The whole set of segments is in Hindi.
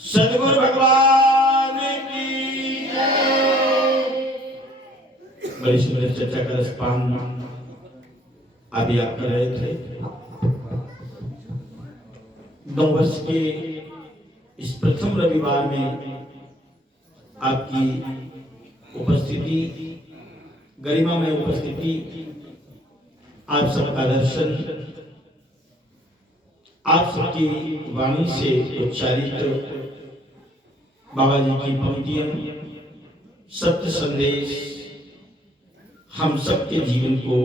सदगुरु भगवान की बड़ी सुंदर चर्चा का रसपान अभी आप कर रहे थे। 9 वर्ष के इस प्रथम रविवार में आपकी उपस्थिति, गरिमा में उपस्थिति, आप सबका दर्शन, आप सबकी वाणी से उच्चारित बाबा जी की पंक्तियां, सत्य संदेश हम सबके जीवन को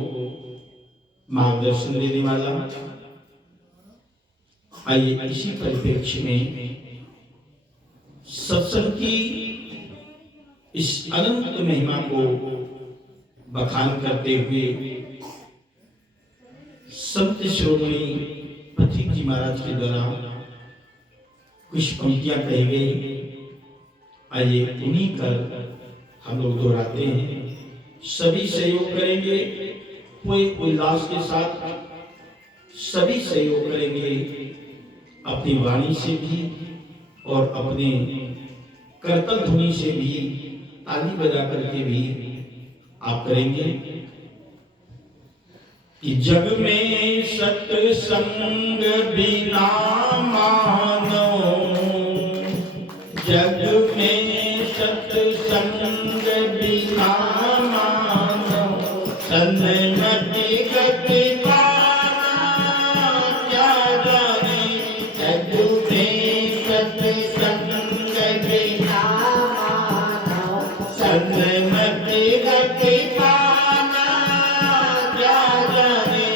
मार्गदर्शन देने वाला। आइए इसी परिप्रेक्ष्य में सत्संग की इस अनंत महिमा को बखान करते हुए संत श्रोमणी पथिक जी महाराज के द्वारा कुछ पंक्तियां कही गई। आइए उन्हीं कर हम लोग दोहराते हैं। सभी सहयोग करेंगे पूरे उल्लास के साथ, सभी सहयोग करेंगे अपनी वाणी से भी और अपने करतल ध्वनि से भी, ताली बजा करके भी आप करेंगे कि जग में सत्संग बिना मानो, जग में सत्संग बिना मानो, सन्मति गति पाना क्या जाने। जग में सत्संग बिना मानो, सन्मति गति पाना क्या जाने।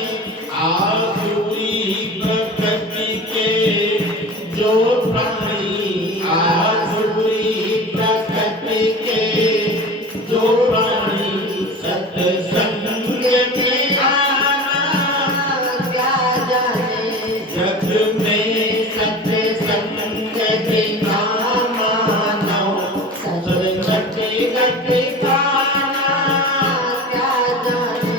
आसुरी प्रकृति के जो प्राणी, आसुरी प्रकृति के जो प्राणी, सत्संग में आना क्या जाने। जग में सत्संग बिना मानो, सन्मति गति पाना क्या जाने।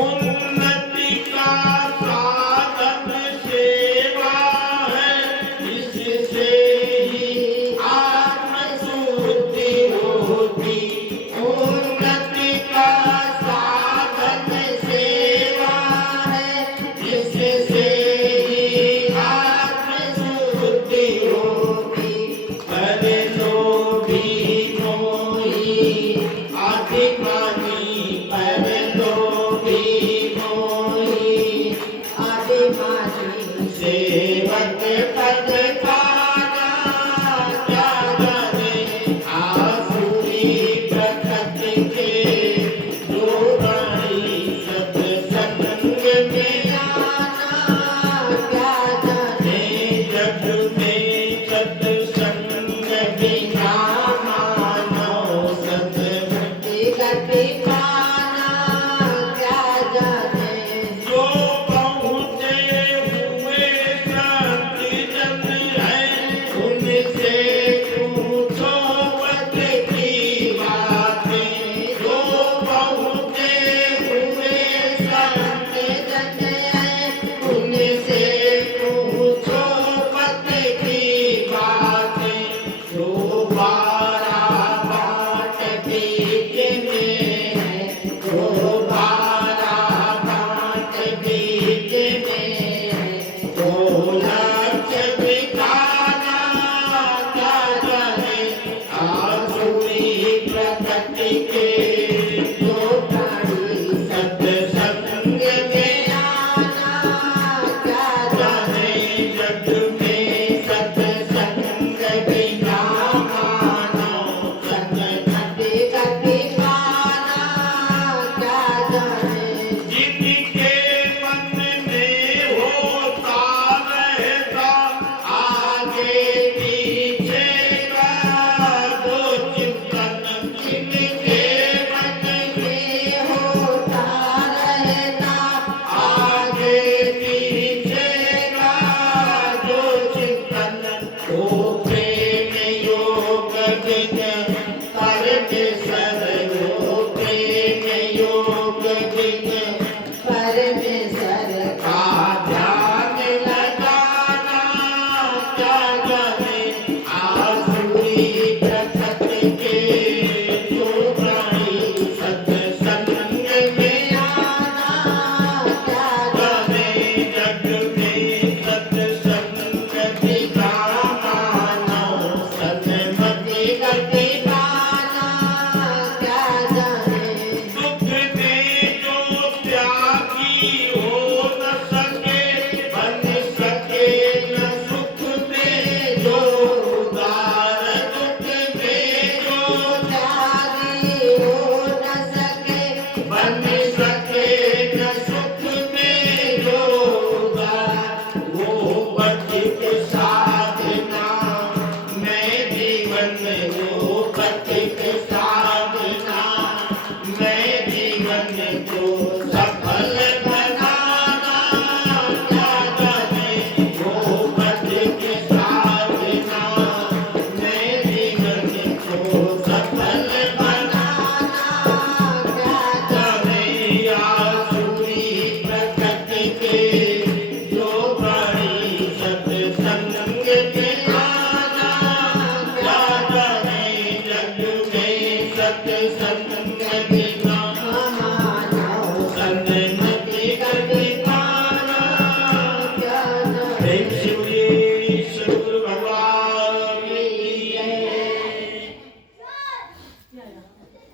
उन्नति का साधन सेवा है, इससे ही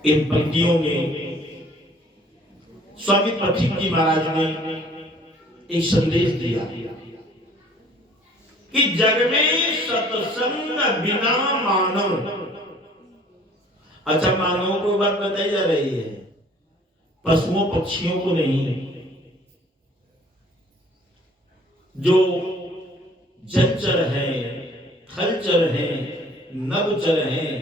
इन पंक्तियों में स्वामी पथिक जी महाराज ने एक संदेश दिया कि जग में सत्संग बिना मानव। अच्छा, मानवों को बात बताई जा रही है, पशुओं पक्षियों को नहीं। जो जलचर हैं, थलचर हैं, नभचर हैं,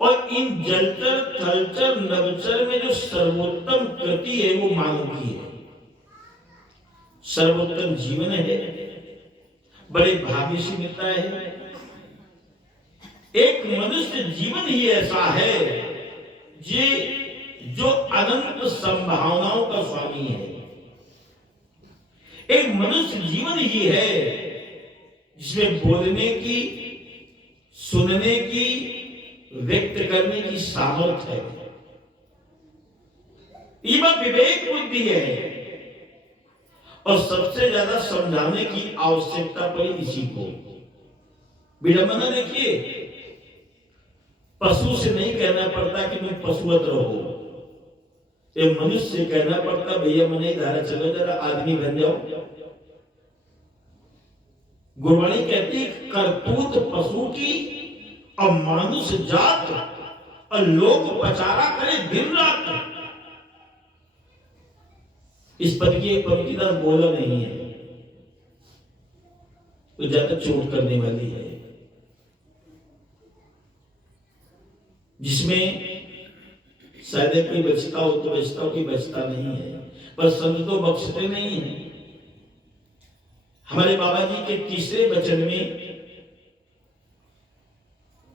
और इन जलचर थलचर नभचर में जो सर्वोत्तम कृति है वो मानव की है। सर्वोत्तम जीवन है, बड़े भाग्य से मिलता है। एक मनुष्य जीवन ही ऐसा है जो अनंत संभावनाओं का स्वामी है। एक मनुष्य जीवन ही है जिसमें बोलने की, सुनने की, व्यक्त करने की सामर्थ्य है। ये विवेक बुद्धि है, और सबसे ज्यादा समझाने की आवश्यकता पड़ी इसी को। विडंबना देखिए, पशु से नहीं कहना पड़ता कि तुम पशुवत रहो, ये मनुष्य से कहना पड़ता भैया मने धारा चलो, जरा आदमी बन जाओ। गुरबाणी कहती करतूत पशु की और मानुष जात, और लोग पचारा करे दिन रात। इस पद की एक पंक्तिदार बोला नहीं है, वो ज्यादा चोट करने वाली है, जिसमें शायद कोई बचता हो तो बचता हो, कोई बचता नहीं है, पर संत तो बख्शते नहीं है। हमारे बाबा जी के तीसरे वचन में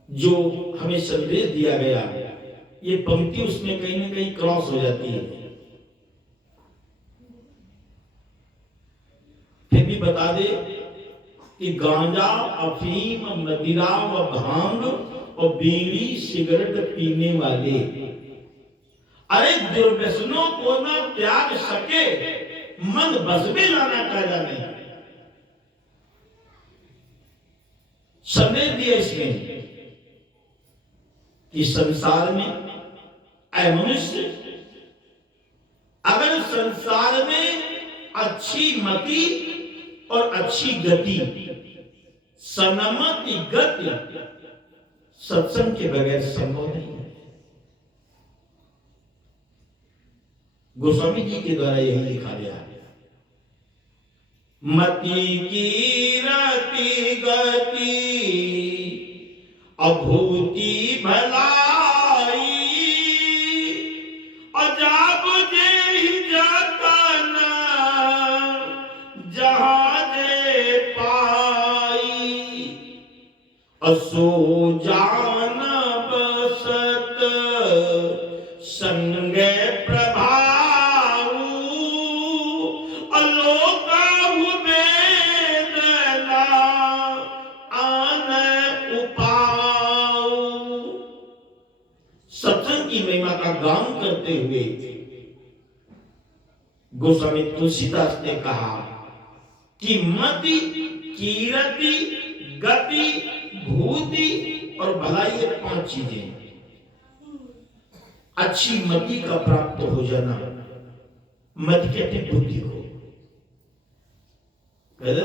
जो हमें संदेश दिया गया, ये पंक्ति उसमें कहीं ना कहीं क्रॉस हो जाती है। फिर भी बता दे कि गांजा, अफीम, मदिरा व भांग और बीड़ी सिगरेट पीने वाले, अरे दुर्व्यसनों को न त्याग सके, मन बस में लाना का जाने। संदेश दिया इसमें कि संसार में ऐ मनुष्य, अगर संसार में अच्छी मति और अच्छी गति, सनमति गति सत्संग के बगैर संभव नहीं है। गोस्वामी जी के द्वारा यही लिखा गया है, मति की रति गति अभूति भलाई, अजाब जे जतन जहाजे पाई, असो जान बसत संग प्रभाऊ, अलोकाहु वेदना आन उपाऊ। सत्संग की महिमा का गान करते हुए गोस्वामी तुलसीदास ने कहा कि मति, कीरति, गति, भूति और भलाई, ये 5 चीजें। अच्छी मति का प्राप्त हो जाना, मति कहते हैं बुद्धि को।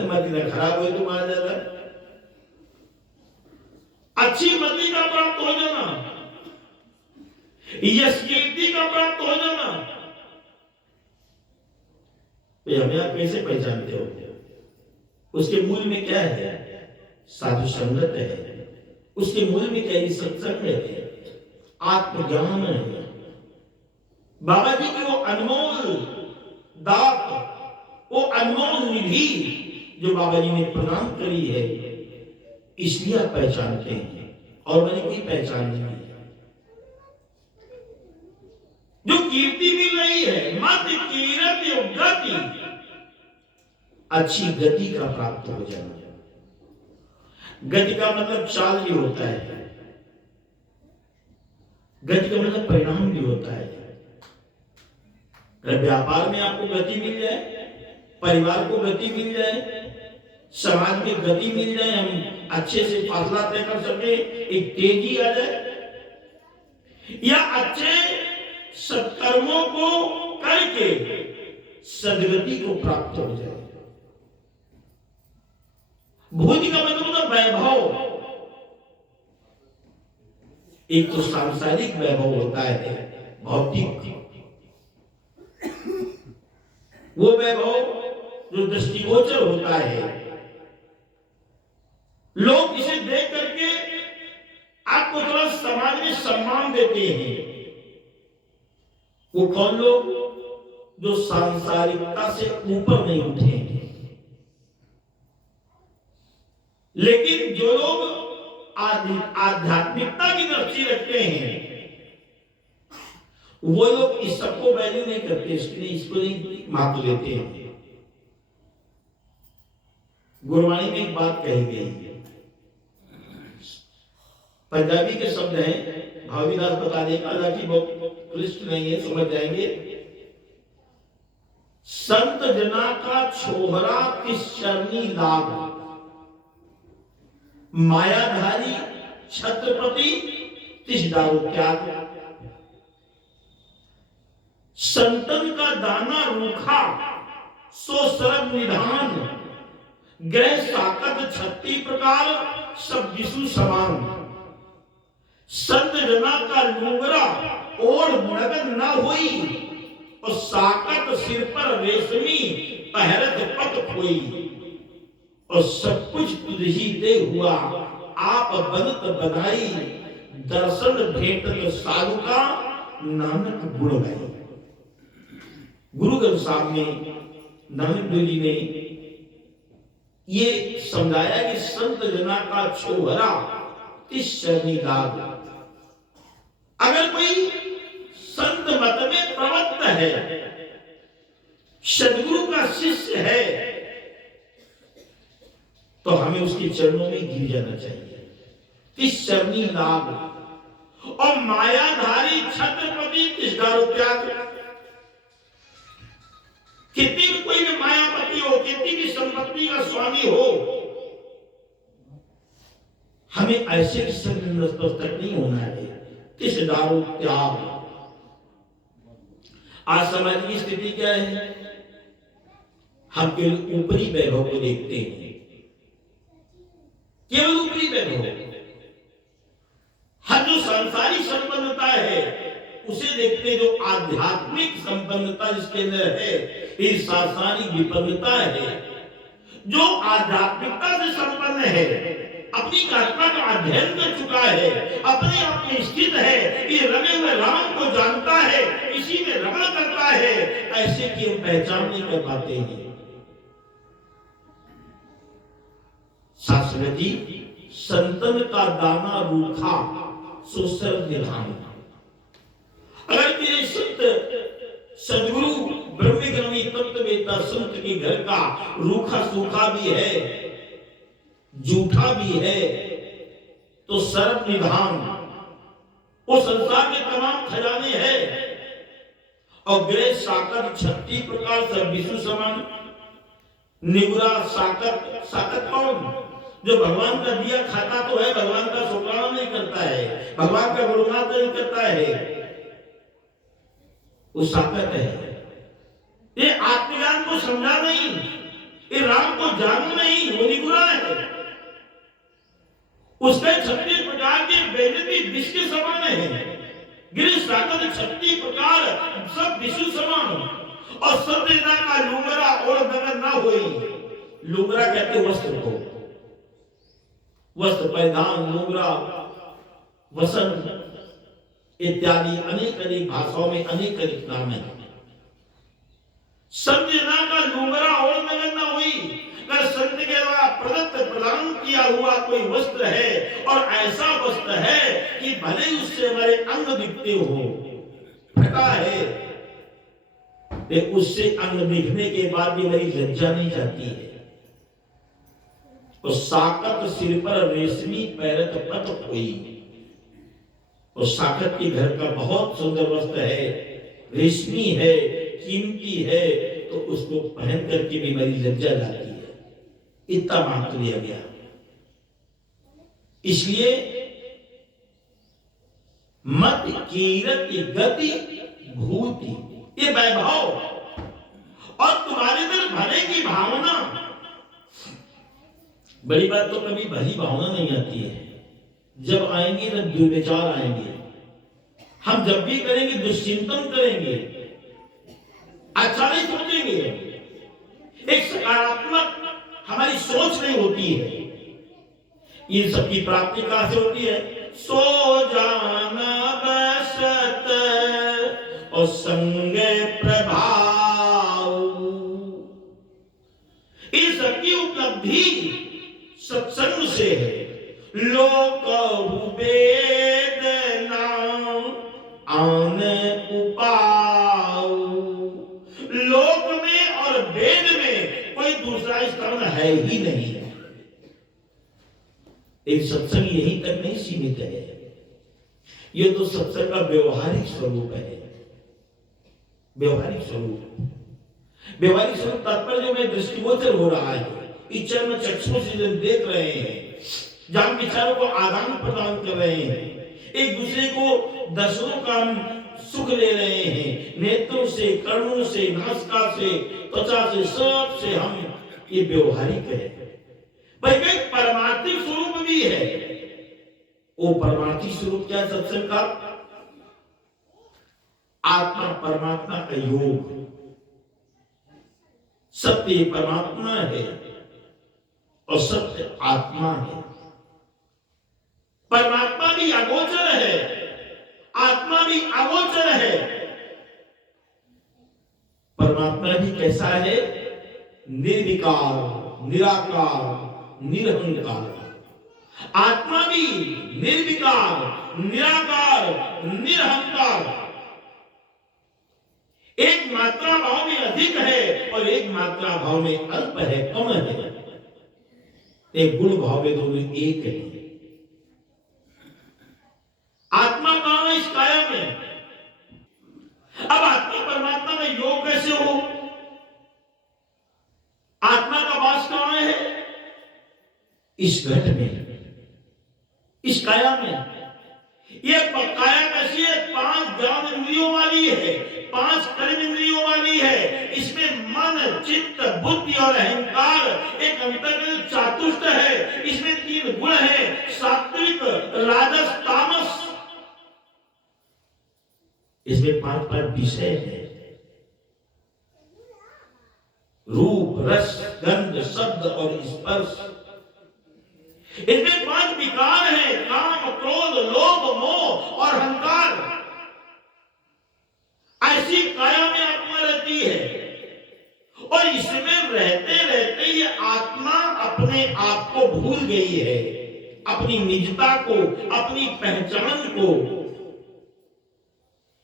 मति ना खराब हो तो मारा जाता है। अच्छी मति का प्राप्त हो जाना, यश कीर्ति का प्राप्त हो जाना। हमें आप कैसे पहचानते हो? उसके मूल में क्या है? साधु संगत है। उसके मूल में क्या है? सत्संग है, आत्मज्ञान है। बाबा जी की वो अनमोल दात, वो अनमोल निधि जो बाबा जी ने प्रदान करी है, इसलिए आप पहचानते हैं, और मैंने कोई पहचान नहीं है। जो कीर्ति मिल रही है, मति, कीरति और गति, अच्छी गति का प्राप्त हो जाना। गति का मतलब चाल भी होता है, गति का मतलब परिणाम भी होता है। व्यापार में आपको गति मिल जाए, परिवार को गति मिल जाए, समाज में गति मिल जाए, हम अच्छे से फासला तय कर सके, एक तेजी आ जाए, या अच्छे सत्कर्मों को करके सदगति को प्राप्त हो जाए। भूति का मतलब होता वैभव। एक तो सांसारिक वैभव होता है, भौतिक, वो वैभव जो दृष्टिगोचर होता है, लोग इसे देख करके आपको थोड़ा समाज में सम्मान देते हैं। वो कौन लोग? जो सांसारिकता से ऊपर नहीं उठे हैं। लेकिन जो लोग आध्यात्मिकता की दृष्टि रखते हैं, वो लोग इस सबको वैल्यू नहीं करते, इसको नहीं महत्व देते हैं। गुरबाणी में एक बात कही गई है, पंजाबी के शब्द हैं, भावीदास बता देगा, हालांकि बहुत क्लिष्ट नहीं है, समझ जाएंगे। संत जना का छोहरा किस चरनी लाग, मायाधारी छत्रपति तिस दारू त्याग। संतन का दाना रूखा सो सरब निधान, ग्रह साकत 36 प्रकार सब विषु समान। संत जना का लूंगरा ओढ़ नगद न होई, और साकत सिर पर रेशमी पहरत पत खोई। और सब कुछ तुझ ही दे हुआ आप बनत बनाई, दर्शन भेंटत साधु का नानक गुण गाई। गुरु ग्रंथ साहब में नानक देव जी ने ये समझाया कि संत जना का छोहरा किस चरनी लाग। अगर कोई संत मत में प्रवृत्त है, सदगुरु का शिष्य है, तो हमें उसके चरणों में गिर जाना चाहिए। किस चरनी लाग, और मायाधारी छत्रपति किस दारू त्याग। कितनी भी कोई भी मायापति हो, कितनी भी संपत्ति का स्वामी हो, हमें ऐसे संग तक नहीं होना है। किस दारू त्याग। आज समाज की स्थिति क्या है? हम केवल ऊपरी वैभव को देखते हैं, केवल ऊपरी वैभव। हर जो सांसारिक संपन्नता है उसे देखते, जो आध्यात्मिक संपन्नता जिसके अंदर है, ये सांसारिक विपन्नता है। जो आध्यात्मिकता से संपन्न है, अपनी आत्मा का अध्ययन कर चुका है, अपने आप में स्थित है, ये रमे हुए राम को जानता है, इसी में रमण करता है, ऐसे की हम पहचान नहीं कर पाते हैं। शास्त्र जी, संतन का दाना रूखा सुसर निधान। अगर तेरे संत सदगुरु ब्रह्मज्ञानी तत्ववेता संत के घर का रूखा सूखा भी है, जूठा भी है, तो सर्व निधान, वो संसार के तमाम खजाने हैं, और ग्रह साकर 36 प्रकार से विष्णु समान। निगुरा साकर, साकर कौन? जो भगवान का दिया खाता तो है, भगवान का शुक्राना नहीं करता है, भगवान का गुणगान नहीं करता है, वो साकत है। ये आत्मज्ञान को समझा नहीं, ये राम को जानू नहीं, वो निगुरा है। उसके 36 प्रकार के बेदती विष के समान है। गिर साकत 36 प्रकार सब विष्णु समान। और सत्यता का लुंगरा और नगर ना होई। लुंगरा कहते वस्त्र को, वस्त्र परिधान, लुंगरा, वसन इत्यादि अनेक अनेक भाषाओं में अनेक अनेक नाम है। सत्यता का लुंगरा और नगर ना हुई। अगर संत के द्वारा प्रदत्त प्रदान किया हुआ कोई वस्त्र है, और ऐसा वस्त्र है कि भले ही उससे हमारे अंग दिखते हो, फटा है, उससे अंग दिखने के बाद भी मेरी लज्जा नहीं जाती है। और साकत सिर पर रेशमी पैरत पत कोई। और साकत के घर का बहुत सुंदर वस्त्र है, रेशमी है, कीमती है, तो उसको पहन करके भी मेरी लज्जा जाती है। इतना महत्व दिया गया। इसलिए मत कीरति गति भूति, ये वैभव और तुम्हारे दिल भले की भावना। बड़ी बात तो कभी भली भावना नहीं आती है, जब आएंगे तब दुर्विचार आएंगे। हम जब भी करेंगे दुश्चिंतन करेंगे, अच्छा नहीं सोचेंगे, एक सकारात्मक हमारी सोच नहीं होती है। ये सबकी प्राप्ति कहां से होती है? सो जाना बसत और संग प्रभाव, इस सबकी उपलब्धि सत्संग से है। लोक वेदना आन उपाऊ, लोक में और वेद में कोई दूसरा स्थान है ही नहीं। एक सत्संग यहीं तक नहीं सीमित है, ये तो सत्संग का व्यवहारिक स्वरूप है। व्यवहारिक स्वरूप, व्यवहारिक स्वरूप तात्पर्य जो में दृष्टिगोचर हो रहा है, इच्छा में चक्षु से देख रहे हैं, जहां विचारों को आदान प्रदान कर रहे हैं, एक दूसरे को दर्शनों का सुख ले रहे हैं, नेत्रों से, कर्णों से, नासिका से, त्वचा से, सब से हम, ये व्यवहारिक है। पर एक परमार्थिक स्वरूप भी है। वो परमार्थिक स्वरूप क्या? सत्संग का आत्मा परमात्मा का योग, सत्य परमात्मा है और सत्य आत्मा है। परमात्मा भी अगोचर है, आत्मा भी अगोचर है। परमात्मा भी कैसा है? निर्विकार, निराकार, निरहंकार। आत्मा भी निर्विकार, निराकार, निरहंकार। एक मात्रा भाव में अधिक है और एक मात्रा भाव में अल्प है, कम है। एक गुण भाव में दोनों एक है। आत्मा कहां है? इस काया में। अब आत्मा परमात्मा में योग कैसे हो? आत्मा का वास कहां है? इस घट में, इस काया में। यह काया कैसी है? 5 ज्ञान इंद्रियों वाली है, 5 कर्म इंद्रियों वाली है। इसमें मन, चित्त, बुद्धि और अहंकार एक अंतर्गत चातुष्ट है। इसमें 3 गुण है, सात्विक, राजस, तामस। इसमें 5 विषय है, रूप, रस, गंध, शब्द और स्पर्श। इनमें 5 विकार हैं, काम, क्रोध, लोभ, मोह और अहंकार। ऐसी काया में आत्मा रहती है और इसमें रहते रहते ये आत्मा अपने आप को भूल गई है, अपनी निजता को, अपनी पहचान को,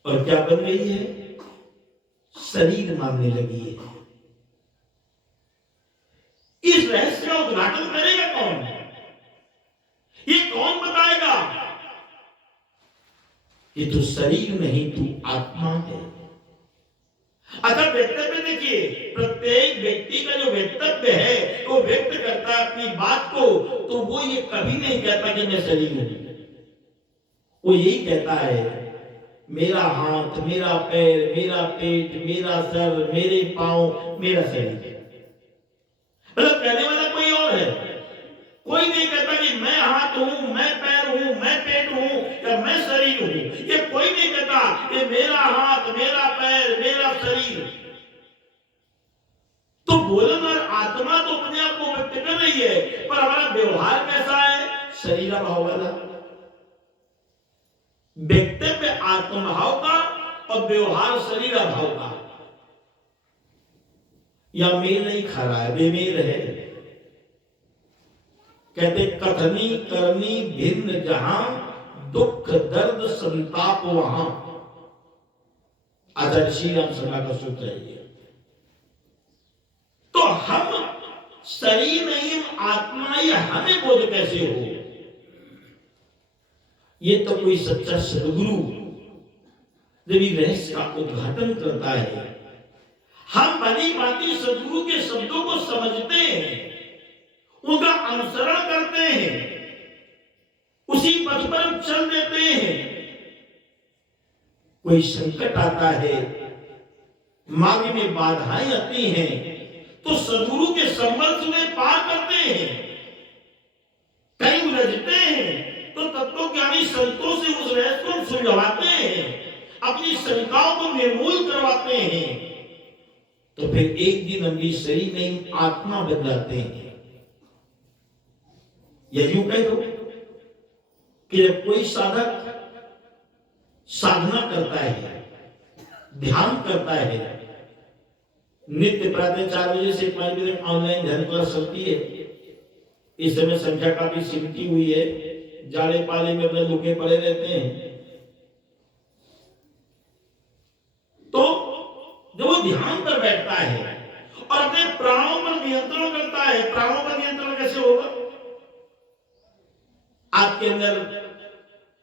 और क्या बन गई है? शरीर मानने लगी है। इस रहस्य का उद्घाटन करेगा कौन? ये कौन बताएगा कि तू शरीर नहीं, तू आत्मा है? अच्छा, वक्तव्य देखिए, प्रत्येक व्यक्ति का जो वक्तव्य है वो व्यक्त करता है अपनी बात को, तो वो ये कभी नहीं कहता कि मैं शरीर हूं। वो यही कहता है मेरा हाथ, मेरा पैर, मेरा पेट, मेरा सर, मेरे पांव, मेरा शरीर। मतलब कहने वाला कोई और है। कोई नहीं कहता कि मैं हाथ हूं, मैं पैर हूं, मैं पेट हूं या मैं शरीर हूं। ये कोई नहीं कहता ये मेरा हाथ, मेरा पैर, मेरा शरीर। तो बोलन और आत्मा तो अपने आप को व्यक्त कर रही है, पर हमारा व्यवहार कैसा है? शरीर भाव वाला। व्यक्तव्य आत्मभाव का और व्यवहार शरीर भाव का, या मेल नहीं खा रहा है, बेमेल है। कहते कथनी करनी भिन्न जहां, दुख दर्द संताप वहां। आचार्य श्री राम शर्मा का सूत्र है ये। तो हम शरीर नहीं, आत्मा, ये हमें बोध कैसे हो? ये तो कोई सच्चा सदगुरु जब ये रहस्य का उद्घाटन करता है। हम भली भांति सदगुरु के शब्दों को समझते हैं, उनका अनुसरण करते हैं, उसी पथ पर चल देते हैं, कोई संकट आता है, मार्ग में बाधाएं आती हैं, तो सदगुरु के संबंध में पार करते हैं। कई उलझते हैं तो तत्वज्ञानी संतों से उस रहस्य को सुलझाते हैं, अपनी शंकाओं को निर्मूल करवाते हैं, तो फिर एक दिन हम शरीर नहीं आत्मा बन जाते हैं। या यूं कह दो कि जब कोई साधक साधना करता है, ध्यान करता है, नित्य प्रातः 4 बजे से 5 बजे तक ऑनलाइन ध्यान क्लास चलती है। इस समय संख्या काफी सीमित हुई है, जाले पाले में अपने लुके पड़े रहते हैं। तो जब वो ध्यान पर बैठता है और अपने प्राणों पर नियंत्रण करता है, प्राणों पर नियंत्रण कैसे होगा? आपके अंदर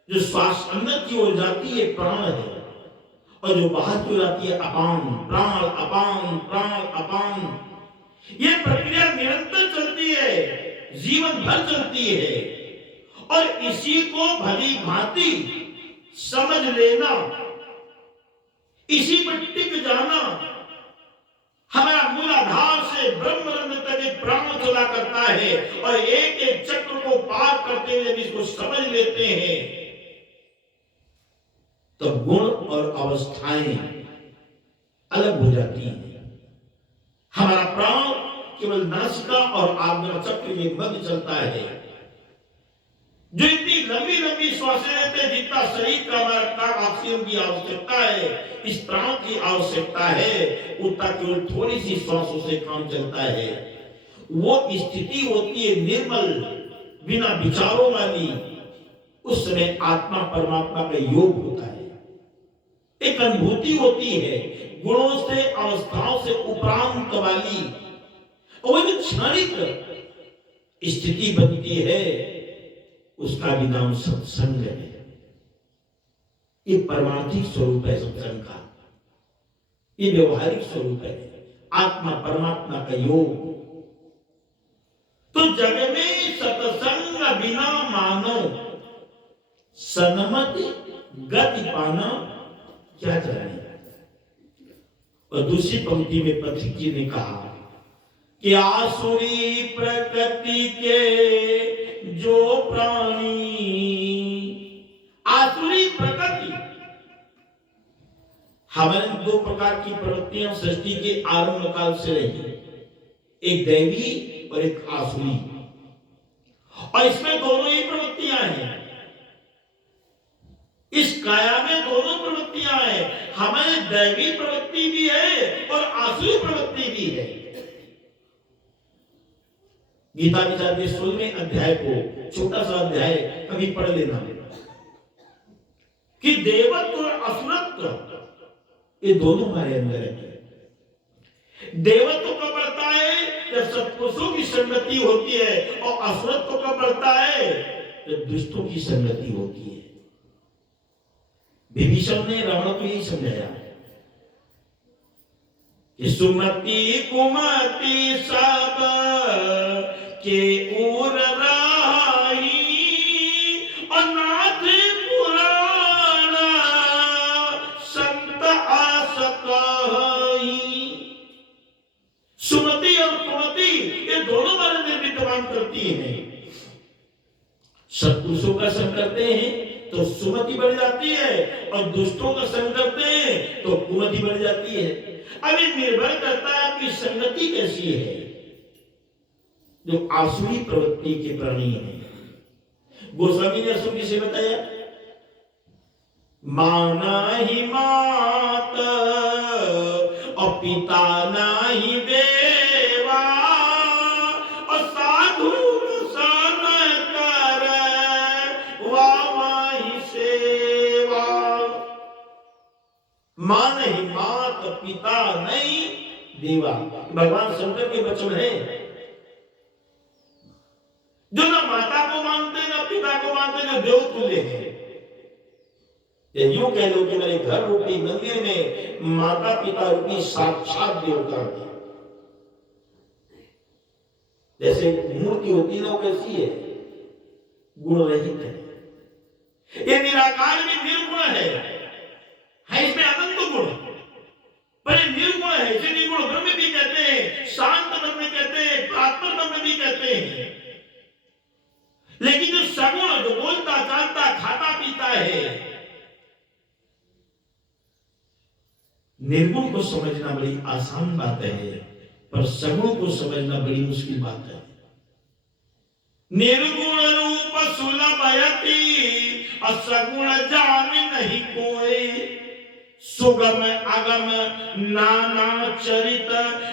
जो श्वास अंदर की ओर जाती है प्राण है, और जो बाहर की ओर आती है अपान, प्राण अपान, प्राण अपान। ये प्रक्रिया निरंतर चलती है, जीवन भर चलती है, और इसी को भली भांति समझ लेना, इसी पर टिक जाना, हमारा मूलाधार से ब्रह्मरंध्र तक एक प्राण चला करता है, और एक एक चक्र को पार करते हुए इसको समझ लेते हैं, तो गुण और अवस्थाएं अलग हो जाती हैं। हमारा प्राण केवल नासिका और आज्ञा चक्र के मध्य चलता है। जो इतनी लंबी लंबी श्वासें लेते हैं, जितना शरीर का हमारा ऑक्सीजन की आवश्यकता है, इस प्राण की आवश्यकता है, उतना केवल थोड़ी सी श्वासों से काम चलता है। वो स्थिति होती है निर्मल, बिना विचारों वाली। उस समय आत्मा परमात्मा का योग होता है, एक अनुभूति होती है, गुणों से अवस्थाओं से उपरांत वाली, और जो क्षणिक स्थिति बनती है, उसका भी नाम सत्संग है। ये परमार्थिक स्वरूप है सत्संग का, ये व्यवहारिक स्वरूप है, आत्मा परमात्मा का योग। तो जग में सत्संग बिना मानो, सन्मति गति पाना क्या जाने। और दूसरी पंक्ति में पथिक जी ने कहा कि आसुरी प्रकृति के जो प्राणी, आसुरी प्रकृति, हमारे 2 प्रकार की प्रवृत्तियां सृष्टि के आरंभ काल से रही, एक दैवी और एक आसुरी, और इसमें दोनों ही प्रवृत्तियां हैं। इस काया में दोनों प्रवृत्तियां हैं, हमारे दैवी प्रवृत्ति भी है और आसुरी प्रवृत्ति भी है। गीता विचार के 16वें अध्याय को, छोटा सा अध्याय, कभी पढ़ लेना, कि देवत्व और असुरत्व ये दोनों हमारे अंदर है। देवत्व कब बढ़ता है? जब सत्पुरुषों की संगति होती है, और असुरत्व कब बढ़ता है? जब दुष्टों की संगति होती है। विभीषण ने रावण को यही समझाया कि सुमति कुमति सब के उर राही, और नाथ पुराण संत आस कही। सुमति और कुमति ये दोनों बारे में विद्यमान करती हैं। सत्पुरुषों का संग करते हैं तो सुमति बढ़ जाती है, और दुष्टों का संग करते हैं तो कुमति बढ़ जाती है। अब ये निर्भर करता है आपकी संगति कैसी है। जो आसुरी प्रवृत्ति के प्राणी हैं, गोस्वामी ने असुर किसे बताया? माना ही मात और पिता नाही देवा, और साधु सन कर वाही सेवा। मां नहीं, मात पिता नहीं देवा, भगवान शंकर के वचन है। जो ना माता को मानते ना पिता को मानते, ना देव तुल्य है। यूं कह लो कि मेरे घर रूपी मंदिर में माता पिता रूपी साक्षात देवता है। जैसे मूर्ति होती है ना, वो कैसी है? गुण रहित है। ये निराकार भी निर्गुण है करते हैं, लेकिन जो सगुण, जो बोलता चालता खाता पीता है, निर्गुण को समझना बड़ी आसान बात है, पर सगुण को समझना बड़ी मुश्किल बात है। निर्गुण रूप सुलभयति असगुण जान नहीं कोई, सुगम अगम नाना चरित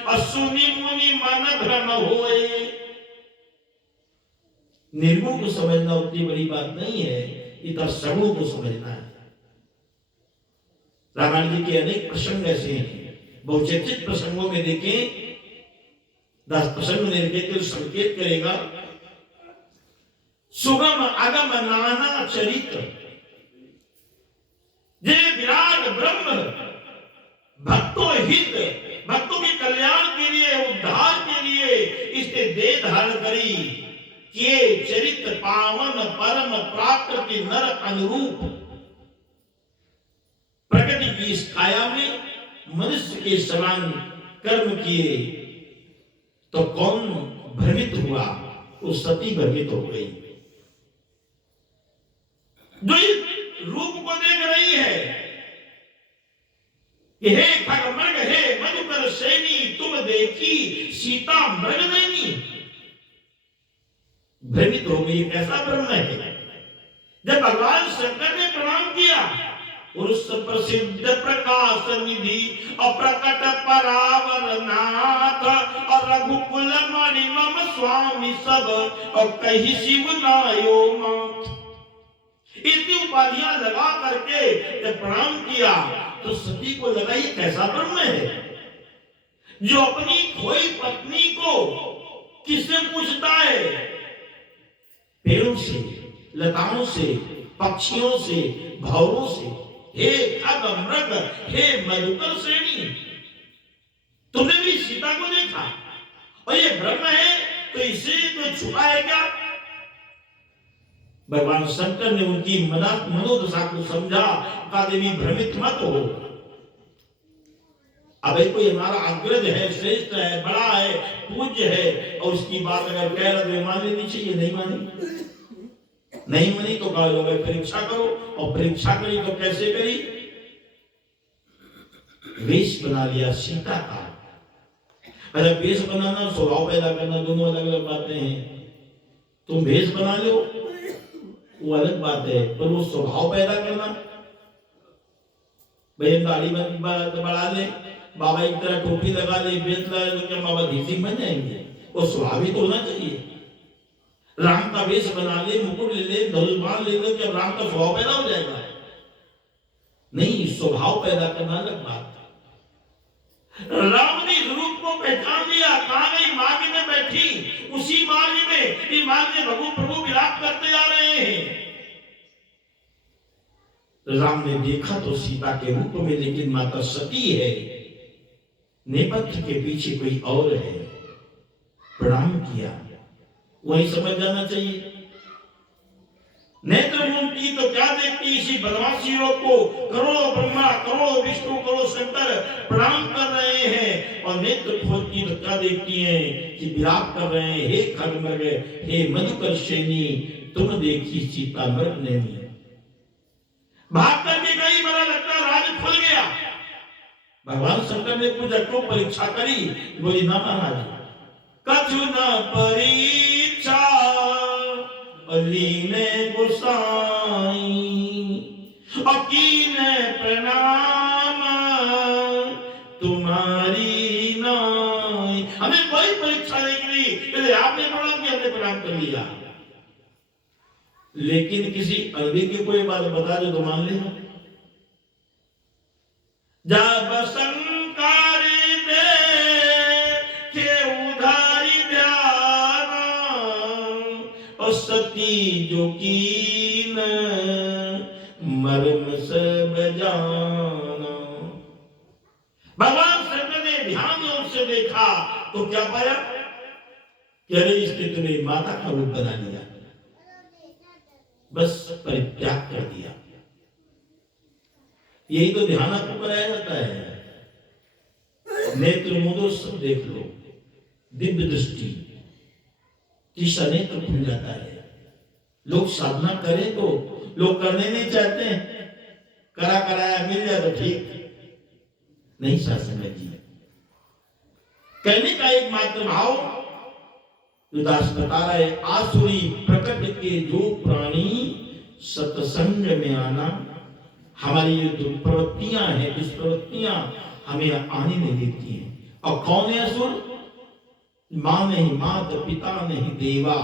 असुनि मुनि मन भ्रम होए। निर्गुण को समझना उतनी बड़ी बात नहीं है, इतना सगुण को समझना है। रामायण जी के अनेक प्रसंग ऐसे हैं, बहुचर्चित प्रसंगों में देखें, 10 प्रसंग में देखें तो संकेत करेगा, सुगम अगम नाना चरित्र, जय विराट ब्रह्म भक्तों हित, भक्तों के कल्याण के लिए, उद्धार के लिए इसने देह धारण करी, किए चरित्र पावन परम प्राकृति नर अनुरूप। प्रकृति की इस काया में मनुष्य के समान कर्म किए तो कौन भ्रमित हुआ? वो सती भ्रमित हो गई। जो इस रूप को देख रही है कि हे खगमृग, हे मधुकर सैनी, तुम देखी सीता मृगनयनी, भ्रमित हो गई। कैसा भ्रम है? जब भगवान शंकर ने प्रणाम किया, उस प्रसिद्ध प्रकाश निधि अप्रकट परावर नाथ और रघुकुल मणि मम स्वामी सब और कही शिव नायो माथ। इतनी उपाधियां लगा करके जब प्रणाम किया तो सती को लगा ये कैसा ब्रह्म है जो अपनी खोई पत्नी को किससे पूछता है? पेड़ों से, लताओं से, पक्षियों से, भंवरों से। हे खगमृग, हे मधुकर श्रेणी, तुमने भी सीता को देखा और ये ब्रह्म है तो इसे तो छुपा है क्या? भगवान शंकर ने उनकी मनोदशा को समझा, कहा देवी भ्रमित मत हो। अब कोई हमारा अग्रज है, श्रेष्ठ है, बड़ा है, पूज्य है और उसकी बात अगर कह रहे तो मान लेनी चाहिए। नहीं मानी, नहीं मानी तो कहा परीक्षा करो, और परीक्षा करी तो कैसे करी? वेश बना लिया सीता का। अरे वेश बनाना, स्वभाव पैदा करना, दोनों अलग अलग बातें हैं। तुम वेश बना लो वो अलग बात है, पर वो स्वभाव पैदा करना, भाई दाढ़ी बढ़ा ले, बाबा एक तरह टोपी लगा ले, बेच लगा ले, तो क्या बाबा धीर सिंह बन जाएंगे? वो स्वभाव ही तो होना चाहिए। राम का वेश बना ले, मुकुट ले ले, धनुष बाण ले ले, क्या राम का स्वभाव पैदा हो जाएगा? नहीं, स्वभाव पैदा करना अलग बात। राम ने इस रूप को पहचान लिया, कहा गई मार्ग में बैठी, उसी मार्ग में ये मार्ग में भगवान प्रभु विलाप करते जा रहे हैं। राम ने देखा तो सीता के रूप में, लेकिन माता सती है, नेपथ्य के पीछे कोई और है। प्रणाम किया, वही समझ जाना चाहिए। नेत्र मूर्ति तो क्या देखती, इसी बदमाशी लोग को करोड़ों ब्रह्मा, करोड़ों विष्णु, करोड़ों शंकर प्रणाम कर रहे हैं, और नेत्र खोलती तो क्या देखती हैं कि विलाप कर रहे हैं, हे खगमृग, हे मधुकर श्रेणी, तुम देखी सीता मृगनयनी। भाग करके गई, बड़ा लगता राज खुल गया। भगवान शंकर ने कुछ अटको परीक्षा करी, बोली ना महाराज, कछु न परीक्षा लीने गोसाई, अकीने प्रणाम तुम्हारी नाई। हमें कोई परीक्षा नहीं करी, आपने प्रणाम किया, हमने प्रणाम कर लिया। लेकिन किसी अरबी की कोई बात बता दो तो मान लेना। जब संकारी दे के उधारी ध्यान, और सती जो कीन मर्म सब जाना। भगवान शंकर ने ध्यान से देखा तो क्या पाया कि अरे स्थिति में माता का रूप बना लिया, बस परित्याग कर दिया। यही तो ध्यान आपको कराया जाता है। नेत्र मुदो सब देख लो, दिव्य दृष्टि। तीसरा नेत्र खुल जाता है। लोग साधना करें तो लोग करने नहीं चाहते हैं, करा कराया मिल जाए तो ठीक नहीं। सत्संग जी कहने का एक मात्र भाव दास बता रहे, आसुरी प्रकृति के जो प्राणी सत्संग में आना, हमारी ये जो प्रवृत्तियां हैं, दुष्प्रवृत्तियां हमें आने नहीं देती हैं। और कौन है असुर? मां नहीं, मात पिता नहीं देवा,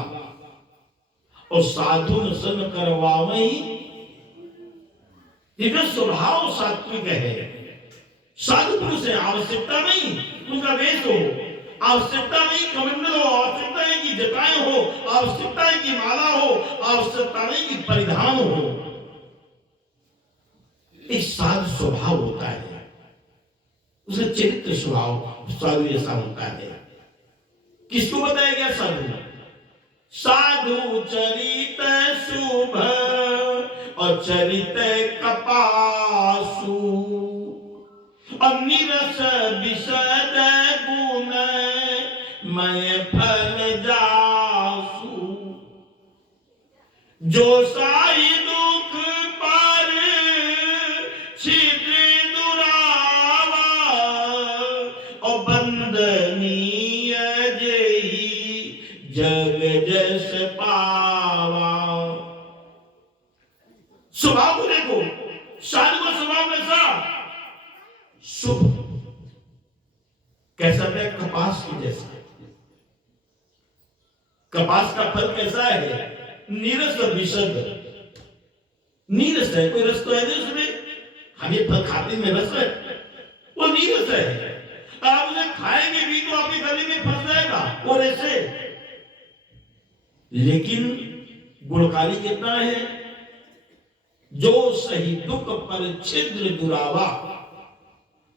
और साधु न सन करवावे। इनका स्वभाव सात्विक है, साधु पुरुष है। आवश्यकता नहीं उनका वेश हो, आवश्यकता नहीं कमंडल हो, आवश्यकता है कि जटाएं हो, आवश्यकता है कि माला हो, आवश्यकता नहीं कि परिधान हो। एक साधु स्वभाव होता है, उसका चरित्र स्वभाव साधु ऐसा होता है। किसको बताया गया साधु? साधु चरित शुभ और चरित कपासु, और निरस विशद गुण मय फल जासु। जो साई दुख पर छिद्र दुरावा, और बंदनीय जेहि जग जस पावा। स्वभाव को देखो, साधु का स्वभाव कैसा? शुभ। कैसा है? कपास की जैसा। कपास का फल कैसा है? नीरस विशद। नीरस है, कोई रस तो है नहीं उसमें। हम ये फल खाते में रस है, वो नीरस है। आप उसे खाएंगे भी तो आपके गले में फंस जाएगा और ऐसे। लेकिन गुणकारी कितना है? जो सही दुख पर छिद्र दुरावा।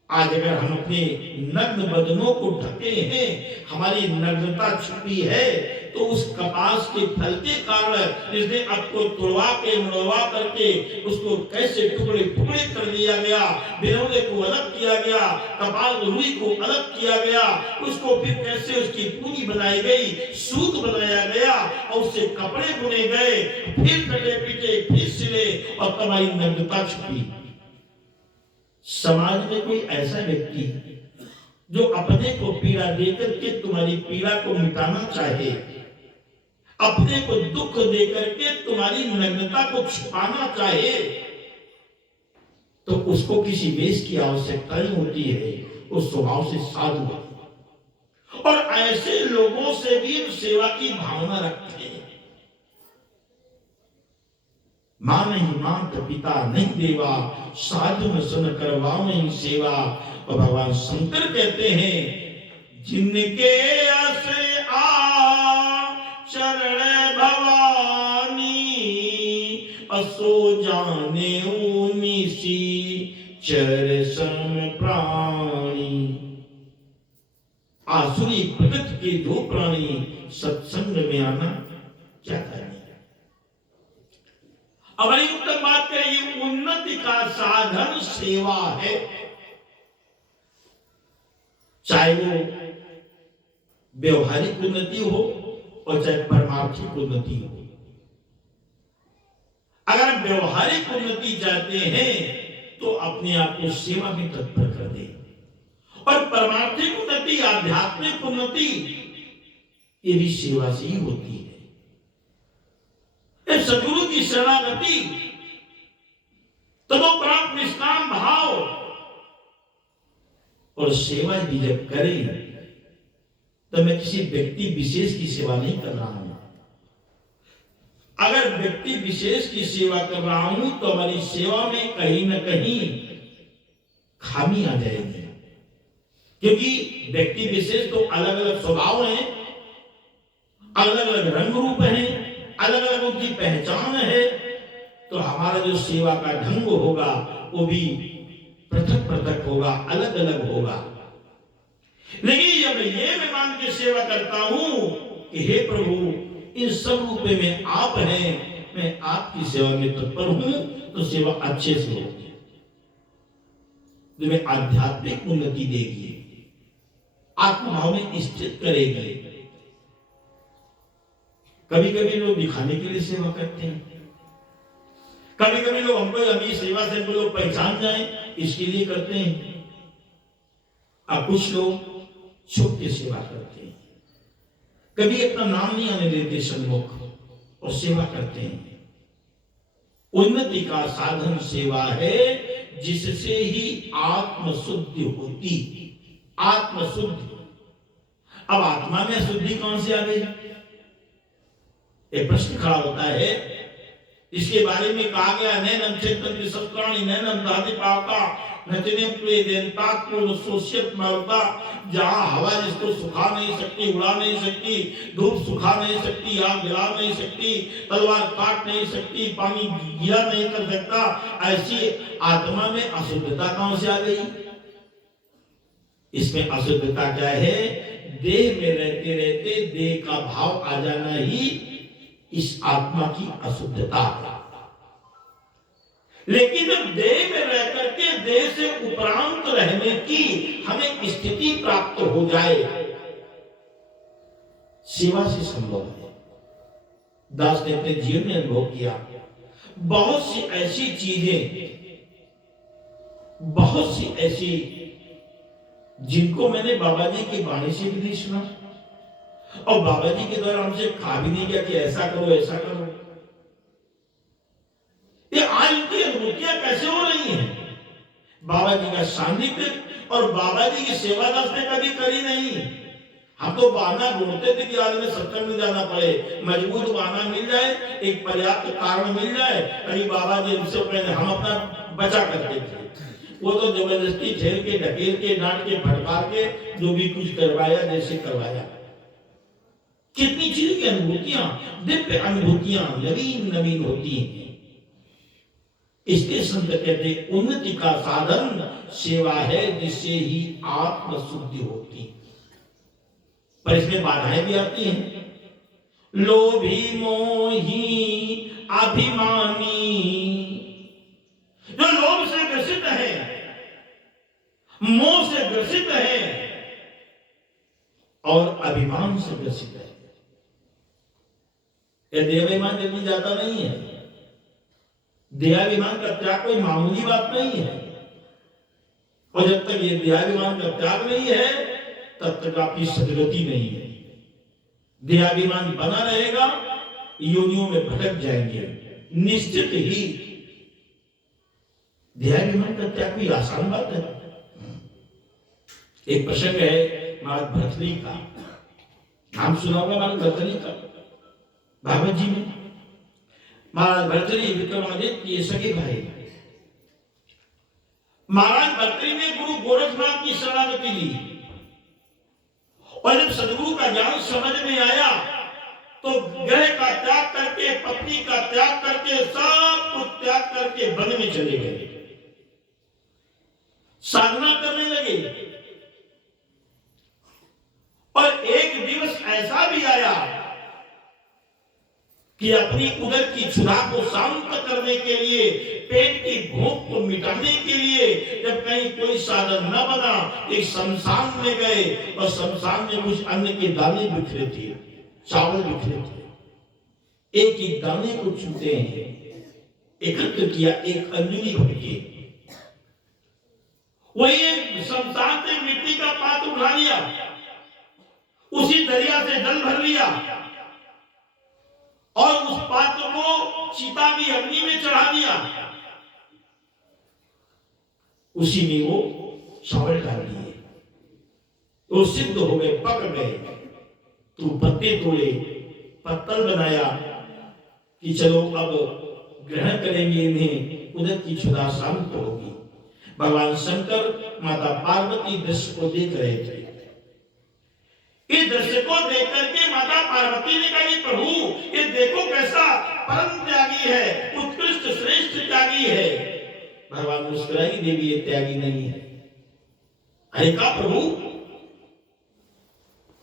आज अगर हम अपने नग्न बदनों को ढके हैं, हमारी नग्नता छुपी है, तो उस कपास के फल के कारण इसने आपको तुड़वा के मुड़वा करके उसको कैसे टुकड़े टुकड़े कर दिया गया, बिरौले को अलग किया गया, कपाल रुई को अलग किया गया, उसको फिर कैसे उसकी पूंजी बनाई गई, सूत बनाया गया, और उससे कपड़े बुने गए, फिर कटे पीटे, फिर सिले, और तुम्हारी नग्नता छुपी। समाज में कोई ऐसा व्यक्ति जो अपने को पीड़ा देकर के तुम्हारी पीड़ा को मिटाना चाहे, अपने को दुख देकर के तुम्हारी नग्नता को छुपाना चाहे, तो उसको किसी वेश की आवश्यकता नहीं होती है, उस स्वभाव से साधु। और ऐसे लोगों से भी सेवा की भावना रखते हैं। मां नहीं, मात पिता नहीं देवा, साधु न सन करवावे सेवा। और भगवान शंकर कहते हैं, जिनके आसे आ चरण भवानी, असो जाने उनिसी चरसम प्राणी। आसुरी प्रकृति के जो प्राणी सत्संग में आना चाहता है। अब बड़ी उत्तम बात करिए, उन्नति का साधन सेवा है। चाहे वो व्यवहारिक उन्नति हो और चाहे परमार्थिक उन्नति हो। अगर व्यवहारिक उन्नति चाहते हैं तो अपने आप को सेवा में तत्पर कर दें, और परमार्थिक उन्नति, आध्यात्मिक उन्नति, ये भी सेवा से ही होती है। सद्गुरु की शरणागति, तदोपरांत निष्काम भाव और सेवा भी जब करें, तो मैं किसी व्यक्ति विशेष की सेवा नहीं कर रहा हूं। अगर व्यक्ति विशेष की सेवा कर रहा हूं तो हमारी सेवा में कहीं ना कहीं खामी आ जाएगी, क्योंकि व्यक्ति विशेष तो अलग अलग स्वभाव हैं, अलग अलग रंग रूप हैं, अलग अलग उनकी पहचान है। तो हमारा जो सेवा का ढंग होगा वो भी पृथक पृथक होगा, अलग अलग होगा। लेकिन जब ये मैं मान के सेवा करता हूं कि हे प्रभु, इन सब रूप में आप हैं, मैं आपकी सेवा में तत्पर हूं, तो सेवा अच्छे से होगी, तुम्हें आध्यात्मिक उन्नति देगी, आत्मभाव में स्थित करेगी। कभी कभी लोग दिखाने के लिए सेवा करते हैं, कभी कभी लोग हमको अभी सेवा से हमको लोग पहचान जाए इसके लिए करते हैं। अब कुछ लोग छुप के सेवा करते हैं, कभी अपना नाम नहीं आने देते सन्मुख और सेवा करते हैं। उन्नति का साधन सेवा है, जिससे ही आत्मशुद्धि होती। आत्मशुद्धि। अब आत्मा में शुद्धि कौन से आ गई? एक प्रश्न खड़ा होता है। इसके बारे में कहा गया नैनम चेतन सत्प्राणी नैनम दादि पावता नचने प्ले देनता को सोशियत मरता। जहां हवा जिसको सुखा नहीं सकती, उड़ा नहीं सकती, धूप सुखा नहीं सकती, आग जला नहीं सकती, तलवार काट नहीं सकती, पानी गीला नहीं कर सकता, ऐसी आत्मा में अशुद्धता कहां से आ गई? इसमें अशुद्धता क्या है? देह में रहते रहते देह का भाव आ जाना ही इस आत्मा की अशुद्धता है। लेकिन जब देह में रह करके देह से उपरांत रहने की हमें स्थिति प्राप्त हो जाए, सेवा से संभव है। दास ने अपने जीवन में अनुभव किया, बहुत सी ऐसी चीजें, बहुत सी ऐसी जिनको मैंने बाबा जी की वाणी से भी नहीं सुना और बाबा जी के द्वारा हमसे कहा भी नहीं गया कि ऐसा करो ऐसा करो। ये आज उनकी अनुभूतियां कैसे हो रही हैं? बाबा जी का सानिध्य और बाबा जी की सेवा दास ने कभी करी नहीं। हम तो बहाना ढूंढते थे कि आज में सत्संग में जाना पड़े, मजबूत बहाना मिल जाए, एक पर्याप्त कारण मिल जाए, अरे बाबा जी हमसे पहले हम अपना बचा करते थे। वो तो जबरदस्ती ठेल के ढकेल के डांट के फटकार के जो भी कुछ करवाया जैसे करवाया। कितनी चीज की अनुभूतियां, दिव्य अनुभूतियां नवीन नवीन होती हैं। इसके संत कहते उन्नति का साधन सेवा है, जिससे ही आत्मशुद्धि होती। पर इसमें बाधाएं भी आती हैं। लोभी मोही अभिमानी, जो लोभ से ग्रसित है, मोह से ग्रसित है और अभिमान से ग्रसित है। यह देहाभिमान जल्दी जाता नहीं है। देहाभिमान का त्याग कोई मामूली बात नहीं है, और जब तक ये देहाभिमान का त्याग नहीं है तब तक आपकी सदगति नहीं है। देहाभिमान बना रहेगा, योनियों में भटक जाएंगे निश्चित ही। देहाभिमान का त्याग कोई आसान बात है। एक प्रसंग है महाराज भरतरी का, नाम सुना होगा महाराज भरतरी का, भागवत जी में। महाराज भरतरी विक्रमादित्य ये सगे भाई। महाराज भरतरी ने गुरु गोरखनाथ की शरणागति ली, और जब सदगुरु का ज्ञान समझ में आया तो ग्रह का त्याग करके, पत्नी का त्याग करके, सब कुछ त्याग करके वन में चले गए, साधना करने लगे। और एक दिवस ऐसा भी आया कि अपनी उदर की क्षुधा को शांत करने के लिए, पेट की भूख को मिटाने के लिए, जब कहीं कोई साधन न बना, एक शमशान में गए और शमशान में कुछ अन्न के दाने बिखरे थे, चावल बिखरे थे। एक एक दाने को छूते हैं, एकत्र किया, एक अंजलि भर के वही एक शमशान से मिट्टी का पात्र उठा लिया, उसी दरिया से जल भर लिया और उस पात्र को चिता की अग्नि में चढ़ा दिया। उसी में वो चावल डाल दिए, वो सिद्ध हो गए, पक गए। तो पत्ते तोड़े, पत्तल बनाया कि चलो अब ग्रहण करेंगे इन्हें, उदर की क्षुधा शांत होगी। भगवान शंकर माता पार्वती दृश्य को देख रहे थे। इस दृश्य को देख करके माता पार्वती ने कहा, प्रभु ये देखो कैसा परम त्यागी है, उत्कृष्ट श्रेष्ठ त्यागी है। भगवान मुस्कुराई, देवी ये त्यागी नहीं है। अरे कहा प्रभु,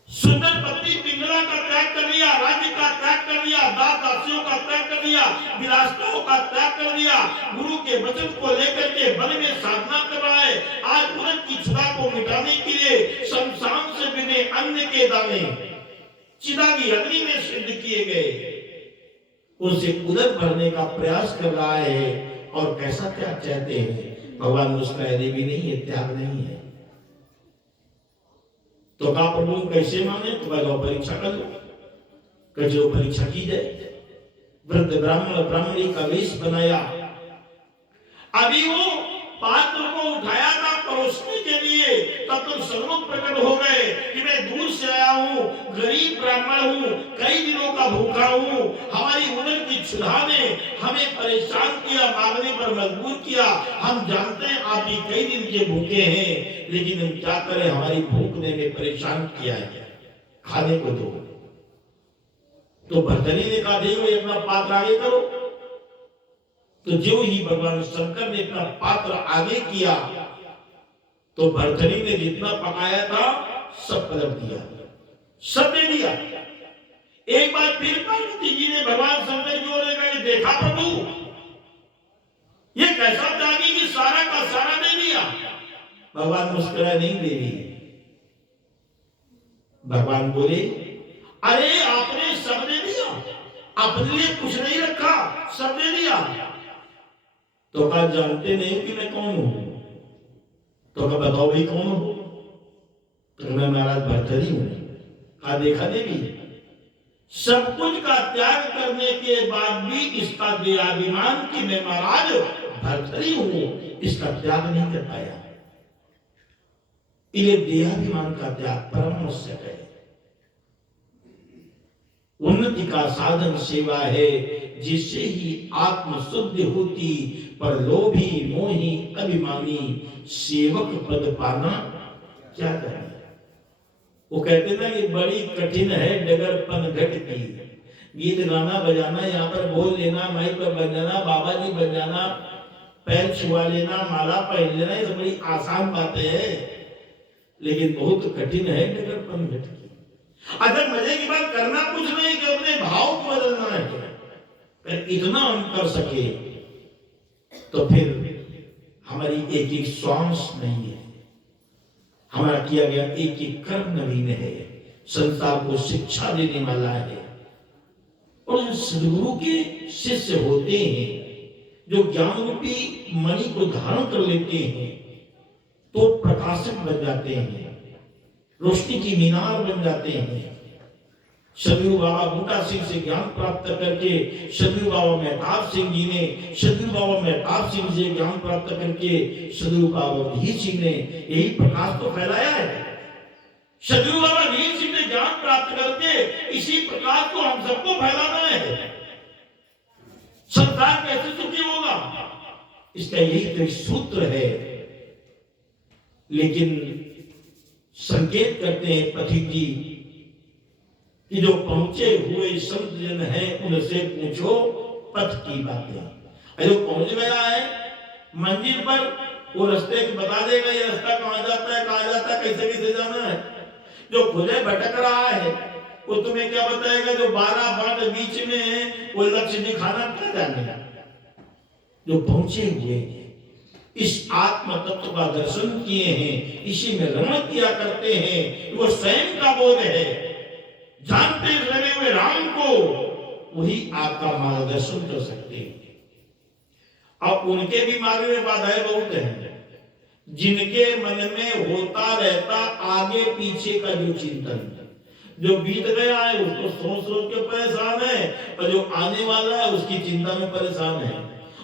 सुंदर पत्नी पिंगला का त्याग कर दिया, राज्य का त्याग कर दिया, दास दासियों का त्याग कर दिया, विलासिताओं का त्याग कर दिया, गुरु के वचन को लेकर के वन में साधना कर रहा है। आज उन्नत की क्षुधा को मिटाने के लिए शमशान से मिले अन्न के दाने, चिदागी अग्नि में सिद्ध किए गए, उसे उदर भरने का प्रयास कर रहा है। और कैसा त्याग चाहते हैं? भगवान मुस्कुराए भी नहीं है, त्याग नहीं है। तो कहा प्रभु कैसे माने? तो कहा परीक्षा कर लो। जो परीक्षा की जाए। वृद्ध ब्राह्मण ब्राह्मणी का वेश बनाया। अभी वो पात्र को उठाया था परोसने के लिए, तब तो सर्वों प्रकट हो गए कि मैं दूर से आया हूँ, गरीब ब्राह्मण हूँ, कई दिनों का भूखा हूँ, हमारी उम्र की क्षुधा ने हमें परेशान किया, मांगने पर मजबूर किया। हम जानते हैं आप भी कई दिन के भूखे हैं, लेकिन हम क्या करें, हमारी भूख ने हमें परेशान किया है, खाने को दो। तो भर्तरी ने कहा देखो अपना पात्र आगे करो। तो जो ही भगवान शंकर ने अपना पात्र आगे किया, तो भर्तरी ने जितना पकाया था सब पलट दिया, सब दे दिया। एक बार फिर पार्वती जी ने भगवान शंकर की ओर देखा, प्रभु ये कैसा त्यागी कि सारा का सारा दे दिया। भगवान मुस्कुराए नहीं, दे दी। भगवान बोले अरे आपने सब दे दिया, अपने लिए कुछ नहीं रखा, सब दे दिया। तो कहा जानते नहीं कि मैं कौन हूं? तो कहा बताओ भाई कौन हो? तो मैं महाराज भर्तरी हूं। कहा देखा देवी, सब कुछ का त्याग करने के बाद भी इसका देहाभिमान कि मैं महाराज भर्तरी हूं, इसका त्याग नहीं कर पाया। ये देहाभिमान का त्याग परम आवश्यक है। उन्नति का साधन सेवा है, जिससे ही आत्म शुद्धि होती। पर लोभी मोही अभिमानी सेवक पद पाना क्या करें? वो कहते ना कि बड़ी कठिन है डगर पन घट की। गीत गाना बजाना, यहाँ पर बोल लेना, माइक पर बन जाना, बाबा जी बन जाना, पैर छुआ लेना, माला पहन लेना, ये सब बड़ी आसान बातें हैं, लेकिन बहुत कठिन है डगर पन घट की। अगर मजे की बात करना कुछ नहीं कि अपने भाव को बदलना है, पर इतना हम कर सके तो फिर हमारी एक एक श्वास नहीं है, हमारा किया गया एक एक कर्म नवीन है, संसार को शिक्षा देने वाला है। और सदगुरु के शिष्य होते हैं जो ज्ञान रूपी मणि को धारण कर लेते हैं, तो प्रकाशक बन जाते हैं, रोशनी की मीनार बन जाते हैं। सदगुरु बाबा बूटा सिंह से ज्ञान प्राप्त करके, सदगुरु बाबा मेहताब सिंह जी ने, सदगुरु बाबा मेहताब सिंह से ज्ञान प्राप्त करके सदगुरु बाबा वीर सिंह ने यही प्रकाश तो फैलाया है। सदगुरु बाबा वीर सिंह ने ज्ञान प्राप्त करके इसी प्रकाश को हम सबको फैलाना है। संसार कैसे सुखी होगा, इसका यही तो सूत्र है। लेकिन संकेत करते हैं पथिक जी कि जो पहुंचे हुए संत जन हैं उनसे पूछो पथ की बातें। जो पहुंच गया है मंजिल पर, वो रास्ते बता देगा ये रास्ता कहां जाता है, कहां जाता है, कैसे कैसे जाना है। जो खुले भटक रहा है वो तुम्हें क्या बताएगा? जो 12 बाट बीच में है वो लक्ष्य दिखाना क्या जानेगा। जो पहुंचे हुए इस आत्म तत्व का दर्शन किए हैं, इसी में रमण किया करते हैं, वो स्वयं का बोध है, जानते रहे हुए राम को, वही आपका मार्गदर्शन कर सकते हैं। अब उनके भी मार्ग में बाधाएं बहुत हैं। जिनके मन में होता रहता आगे पीछे का जो चिंतन, जो बीत गया है उसको सोच सोच के परेशान है, और जो आने वाला है उसकी चिंता में परेशान है,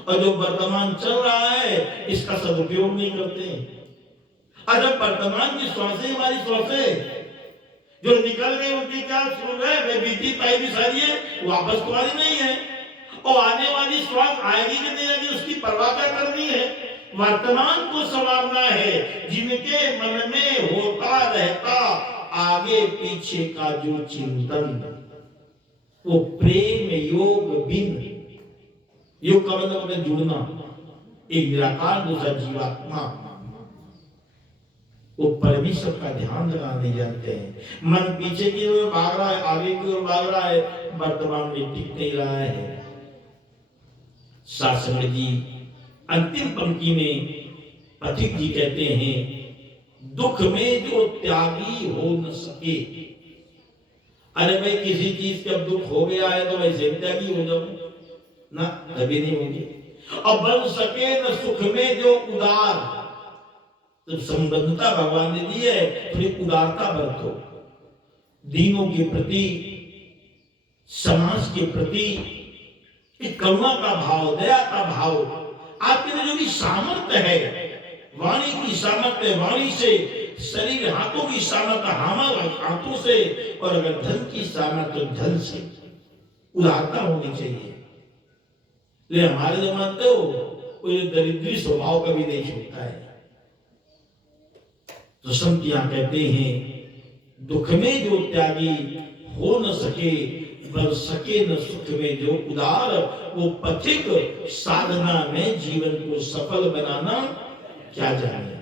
और जो वर्तमान चल रहा है इसका सदुपयोग नहीं करते। अगर वर्तमान की श्वासें हमारी श्वासें जो निकल गई उनकी क्या सुन रहे, वे बीती पाई भी सारी है, वापस तो आनी नहीं है। और आने वाली श्वास आएगी कि नहीं आएगी उसकी परवाह क्या करनी है। वर्तमान को संवारना है। जिनके मन में होता रहता आगे पीछे का जो चिंतन, वो प्रेम योग बिन, योग का मतलब है जुड़ना, एक निराकार दूसरा जीवात्मा, वो परमेश्वर का ध्यान लगाने जानते हैं। मन पीछे की ओर भाग रहा है, आगे की ओर भाग रहा है, वर्तमान में टिक नहीं रहा है। शास्त्र जी अंतिम पंक्ति में पथिक जी कहते हैं, दुख में जो त्यागी हो न सके। अरे भाई किसी चीज का दुख हो गया है तो वैसे त्यागी हो जाओ ना, कभी नहीं होगी। और बन सके न सुख में जो उदार, जब संबंधता भगवान ने दी है थोड़ी उदारता बरतो, दीनों के प्रति, समाज के प्रति एक करुणा का भाव, दया का भाव, आपके लिए जो भी सामर्थ्य है, वाणी की सामर्थ्य, वाणी से, शरीर हाथों की सामर्थ्य हाथों से, और अगर धन की सामर्थ्य धन से, उदारता होनी चाहिए। ले हमारे जमाने तो कोई दरिद्री स्वभाव कभी नहीं छूटता है। तो संत यहाँ कहते हैं दुख में जो त्यागी हो न सके, बन सके न सुख में जो उदार, वो पथिक साधना में जीवन को सफल बनाना क्या जाने।